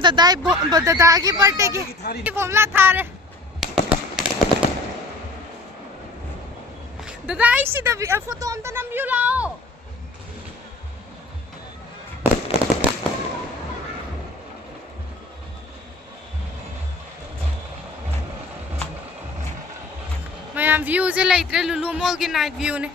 ꯃꯇꯝ ꯗꯗꯥꯒꯤ ꯕꯥꯔꯗꯦꯒꯤ ꯐꯣꯝꯂꯥ ꯊꯥꯔꯦ ꯗꯗꯥ ꯑꯩ ꯁꯤꯗ ꯐꯣꯇꯣ ꯑꯝꯇ ꯅꯝꯕꯤꯌꯨ ꯂꯥꯛꯑꯣ ꯃꯌꯥꯝ ꯚ꯭ꯌꯨꯁꯦ ꯂꯩꯇ꯭ꯔꯦ ꯂꯨꯂꯨ ꯃꯣꯜꯒꯤ ꯅꯥꯏꯠ ꯚ꯭ꯌꯨꯅꯦ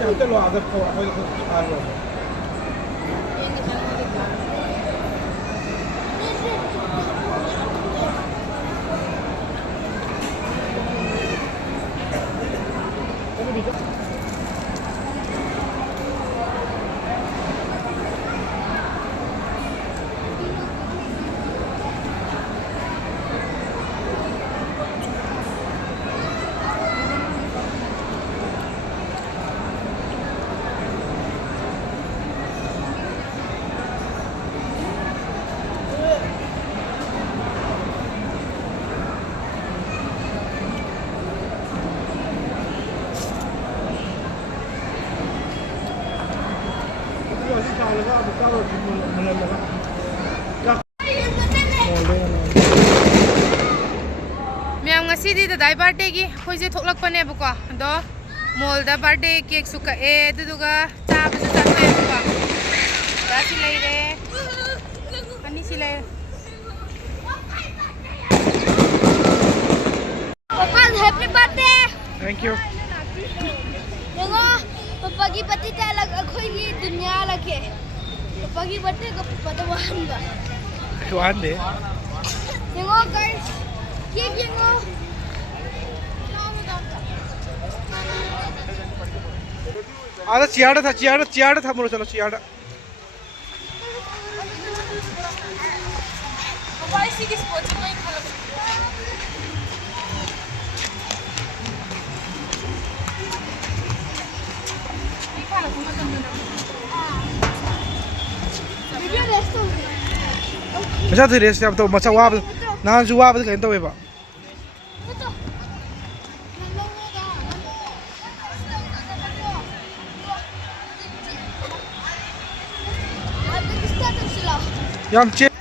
ꯌꯥꯝ ꯆꯠꯂꯣ ꯑꯥꯗ ꯑꯩꯈꯣꯏ ꯊꯥꯔꯣ ꯃꯌꯥꯝ ꯉꯁꯤꯗꯤ ꯗꯗꯥꯏ ꯕꯥꯔꯗꯦꯒꯤ ꯑꯩꯈꯣꯏꯁꯦ ꯊꯣꯛꯂꯛꯄꯅꯦꯕꯀꯣ ꯑꯗꯣ ꯃꯣꯜꯗ ꯕꯥꯔꯗꯦ ꯀꯦꯛꯁꯨ ꯀꯛꯑꯦ ꯑꯗꯨꯗꯨꯒ ꯆꯥꯕꯁꯨ ꯆꯠꯂꯦꯕꯀꯣ ꯗꯗꯥꯁꯤ ꯂꯩꯔꯦ ꯑꯅꯤꯁꯤ ꯂꯩꯔꯦ Papa, happy birthday! Thank you. Dengo, Papa की birthday अलग अखोई की दुनिया अलग है. Papa की birthday को Papa तो वहाँ बा. One day. Dengo guys, cake dengo. आधा चियाड़ा था मोरो चलो चियाड़ा Papa इसी की स्पोर्ट्स में ही खा लो Video rest हो गई. मचा थे रेस अब तो मचा वाप ना जो वाप कहीं तो बेबा तो अब किसका तो चला. याम चे